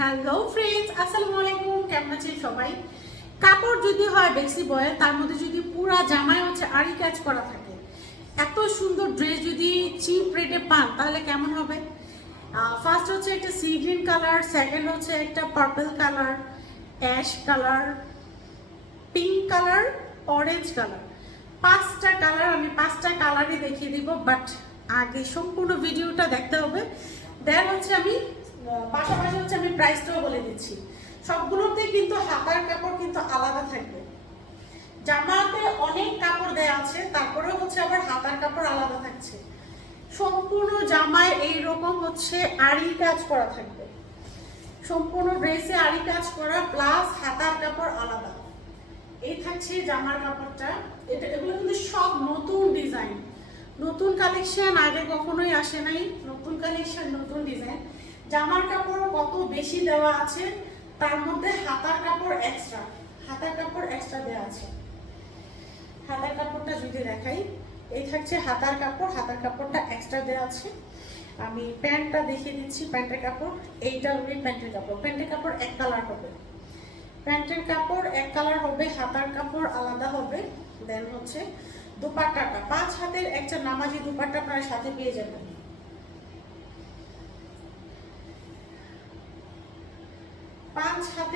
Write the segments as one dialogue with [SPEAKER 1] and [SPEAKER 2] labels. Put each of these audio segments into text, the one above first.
[SPEAKER 1] Hello friends আসসালামু আলাইকুম কেমন আছেন সবাই? কাপড় যদি হয় বেক্সি বয়ের তার মধ্যে যদি পুরা জামায় হচ্ছে আড়ি কাজ করা থাকে। এত সুন্দর ড্রেস যদি চিপ রেটে পান, তাহলে কেমন হবে? ফার্স্ট হচ্ছে একটা সি গ্রিন কালার সেকেন্ড হচ্ছে একটা purple colour ash colour pink colour orange colour পাঁচটা কালার আমি পাঁচটা কালারই দেখিয়ে দিব বাট আগে সম্পূর্ণ ভিডিওটা দেখতে হবে। দেন হচ্ছে আমি পাশাপাশি হচ্ছে আমি প্রাইসটাও বলে দিচ্ছি। সবগুলোতে কিন্তু হাতার কাপড় কিন্তু আলাদা থাকবে। জামাতে অনেক কাপড় দেয়া আছে, তারপরেও হচ্ছে আবার হাতার কাপড় আলাদা থাকছে। সম্পূর্ণ জামায় এইরকম হচ্ছে আড়ি কাজ করা থাকবে। সম্পূর্ণ ড্রেসে আড়ি কাজ করা প্লাস হাতার কাপড় আলাদা। এই থাকছে জামার কাপড়টা। এটা, এগুলো কিন্তু সব নতুন ডিজাইন নতুন কালেকশন আগে কখনোই আসে নাই। নতুন কালেকশন নতুন ডিজাইন জামার কাপড় কত বেশি দেওয়া আছে, তার মধ্যে হাতার কাপড় এক্সট্রা হাতার কাপড় এক্সট্রা দেওয়া আছে। হাতার কাপড়টা যদি দেখাই, এই থাকছে হাতার কাপড়, হাতার কাপড়টা এক্সট্রা দেওয়া আছে। আমি প্যান্টটা দেখিয়ে দিচ্ছি, প্যান্টের কাপড়, এইটা হবে প্যান্টের কাপড়। প্যান্টের কাপড় এক কালার হবে। প্যান্টের কাপড় এক কালার হবে, হাতার কাপড় আলাদা হবে। দেন হচ্ছে দুপাট্টাটা। পাঁচ হাতের একটা নামাজি দুপাট্টা আপনারা সাথে পেয়ে যাবেন।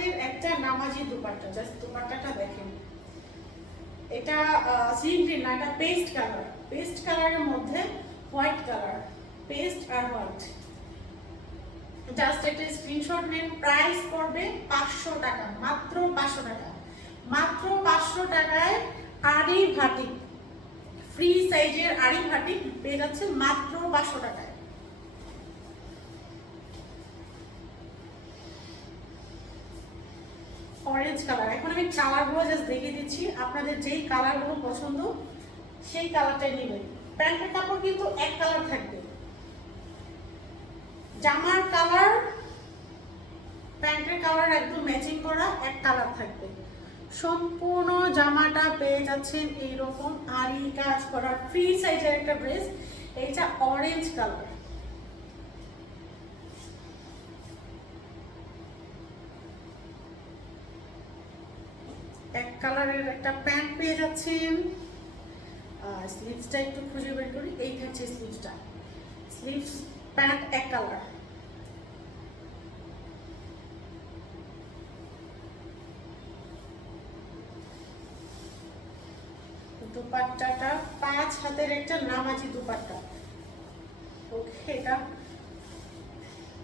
[SPEAKER 1] হাতের একটা নামাজি দুপাট্টা জাস্ট দুপাট্টাটা দেখেন। এটা সি গ্রিন না, এটা পেস্ট কালার পেস্ট কালারের মধ্যে হোয়াইট কালার পেস্ট আর হোয়াইট জাস্ট একটা স্ক্রিনশট নেন প্রাইস পড়বে পাঁচশো টাকা, মাত্র পাঁচশো টাকা। মাত্র পাঁচশো টাকায় আড়ি ভাটি ফ্রি সাইজের আড়ি ভাটি পেয়ে যাচ্ছে মাত্র পাঁচশো টাকায়। অরেঞ্জ কালার এখন আমি কালারগুলো জাস্ট দেখিয়ে দিচ্ছি। আপনাদের যেই কালারগুলো পছন্দ, সেই কালারটাই নেবেন। প্যান্টের কাপড় কিন্তু এক কালার থাকবে। জামার কালার প্যান্টের কালার একদম ম্যাচিং করা এক কালার থাকবে। সম্পূর্ণ জামাটা পেয়ে যাচ্ছেন এইরকম, আরি কাজ করা ফ্রি সাইজের একটা ড্রেস এইটা অরেঞ্জ কালার এক কালারের একটা প্যান্ট পেয়ে যাচ্ছেন। স্লিভসটা একটু খুঁজে বের করি। এই থাকছে স্লিভসটা স্লিভস প্যান্ট এক কালার। দুপাট্টাটা পাঁচ হাতের একটা নামাজি দুপাট্টা। ওকে এটা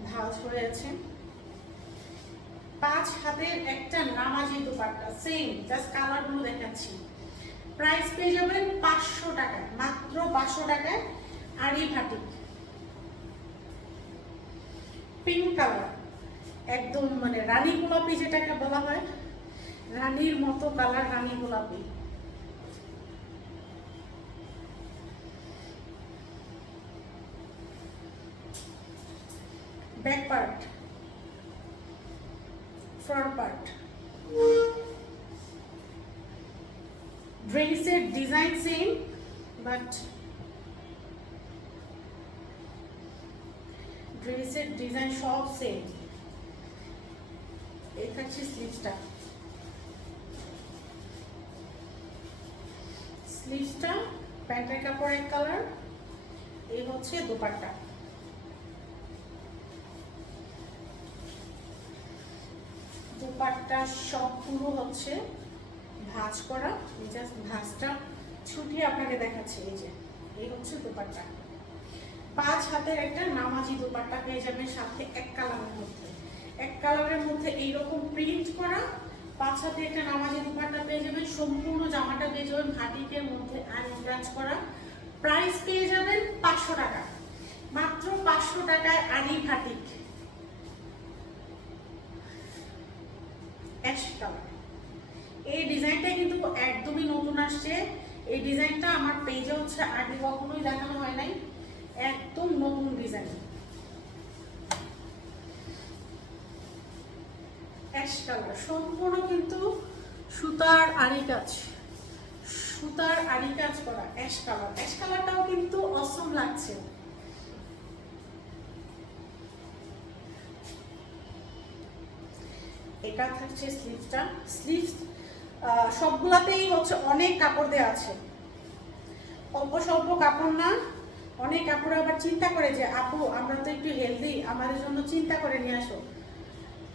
[SPEAKER 1] ভাঁজ হয়ে আছে। পাঁচ হাতের একটা নামাজি দুপাট্টা সেম জাস্ট কালারগুলো দেখাচ্ছি। প্রাইস পেয়ে যাবেন পাঁচশো টাকায়, মাত্র পাঁচশো টাকায় আড়ি ভাটি। পিঙ্ক কালার একদম মানে রানী গোলাপি যেটাকে বলা হয়, রানীর মতো কালার রানী গোলাপি। ব্যাক পার্ট ফ্রন্ট পার্ট ড্রেসের ডিজাইন সেম বাট ড্রেসের ডিজাইন সব সেম এই থাকছে স্লিভসটা স্লিভসটা প্যান্টের কাপড় এক কালার এই হচ্ছে দোপাট্টা দুপাট্টা সব পুরো হচ্ছে ভাঁজ করা। জাস্ট ভাঁজটা ছুটিয়ে আপনাকে দেখাচ্ছি, এই যে, এই হচ্ছে দুপাট্টা। পাঁচ হাতের একটা নামাজি দুপাট্টা পেয়ে যাবেন সাথে এক কালারের মধ্যে। এক কালারের মধ্যে এইরকম প্রিন্ট করা পাঁচ হাতে একটা নামাজি দুপাট্টা পেয়ে যাবেন, সম্পূর্ণ জামাটা পেয়ে যাবেন ভাটিকের মধ্যে আইন কাজ করা। প্রাইস পেয়ে যাবেন পাঁচশো টাকা। মাত্র পাঁচশো টাকায় আড়ি ভাটিক। কালার এই ডিজাইনটা কিন্তু একদমই নতুন আসছে। এই ডিজাইনটা আমার পেজে হচ্ছে আগে কখনোই দেখানো হয় নাই। একদম নতুন ডিজাইন। Ash colour. সম্পূর্ণ কিন্তু সুতার আড়ি কাজ। সুতার আড়ি কাজ করা অ্যাশ কালার। অ্যাশ কালারটাও কিন্তু অসম লাগছে। এটা থাকছে স্লিভসটা স্লিভস সবগুলাতেই হচ্ছে অনেক কাপড় দেওয়া আছে। অল্প স্বল্প কাপড় না, অনেক কাপড় আবার চিন্তা করে যে, আপু, আমরা তো একটু হেলদি আমাদের জন্য চিন্তা করে নিয়ে আসো।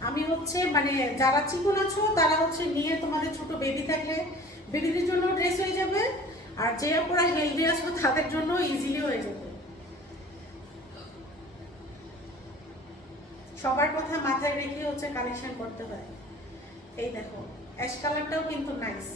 [SPEAKER 1] আমি হচ্ছে মানে যারা চিকন আছো, তারা হচ্ছে নিয়ে তোমাদের ছোট বেবি থাকলে বেবিদের জন্য ড্রেস হয়ে যাবে, আর যে আপুরা হেলদি আছো, তাদের জন্য ইজিলি হয়ে যাবে। সবার কথা মাথায় রেখে হচ্ছে কালেকশন করতে হয়। এই দেখো অ্যাশ কালারটাও কিন্তু নাইস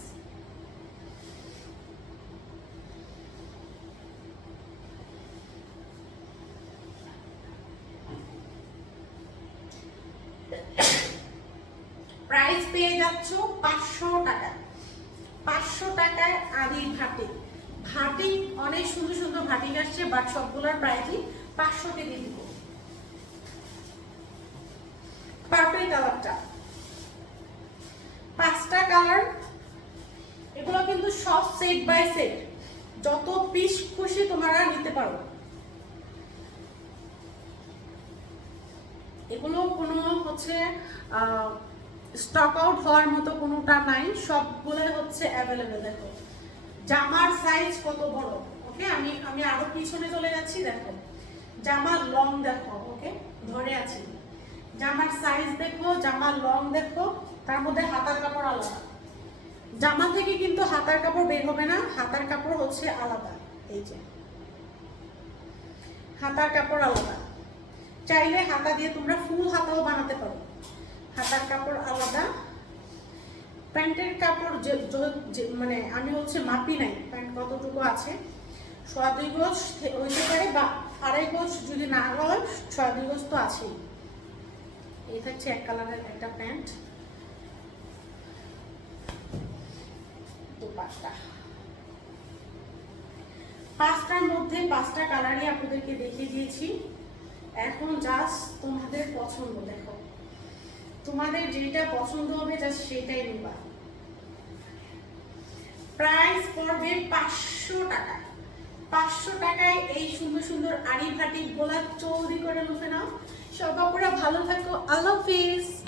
[SPEAKER 1] প্রাইস পেয়ে যাচ্ছ পাঁচশো টাকা। পাঁচশো টাকায় আদি ভাটি। ভাটি অনেক সুন্দর সুন্দর ভাটি আসছে বাট সবগুলোর প্রাইসই পাঁচশোতে দিয়ে দিব। পার্পল কালারটা। পাঁচটা কালার, এগুলো কিন্তু সব সেট বাই সেট যত পিস খুশি তোমরা নিতে পারো। এগুলো কোনো হচ্ছে স্টক আউট হওয়ার মতো কোনোটা নাই সবগুলো হচ্ছে অ্যাভেলেবেল দেখো। জামার সাইজ কত বড় ওকে আমি আমি আরও পিছনে চলে যাচ্ছি, দেখো। জামার লং দেখো ওকে ধরে আছি। জামার সাইজ দেখো, জামার লং দেখো, তার মধ্যে হাতার কাপড় আলাদা। জামা থেকে কিন্তু হাতার কাপড় বের হবে না, হাতার কাপড় হচ্ছে আলাদা, এই যে। হাতার কাপড় আলাদা। চাইলে হাতা দিয়ে তোমরা ফুল হাতাও বানাতে পারো। হাতার কাপড় আলাদা। প্যান্টের কাপড় যে মানে আমি হচ্ছে মাপি নাই, প্যান্ট কতটুকু আছে? সোয়া দুই থে- হইতে পারে বা আড়াই গজ যদি না হয় ছয় দুই গজ তো আছেই। এই থাকছে এক কালারের একটা প্যান্ট। পাঁচটার মধ্যে পাঁচটা কালারই আপনাদেরকে দেখিয়ে দিয়েছি। এখন জাস্ট তোমাদের পছন্দ, দেখো। তোমাদের যেটা পছন্দ হবে জাস্ট সেটাই নিবা। প্রাইস পড়বে পাঁচশো টাকা। পাঁচশো টাকায় এই সুন্দর সুন্দর আড়ি গোলাপ চৌরি করে লুফে নাও। সব আপুরা ভালো থাকো। আল্লাহ হাফিজ।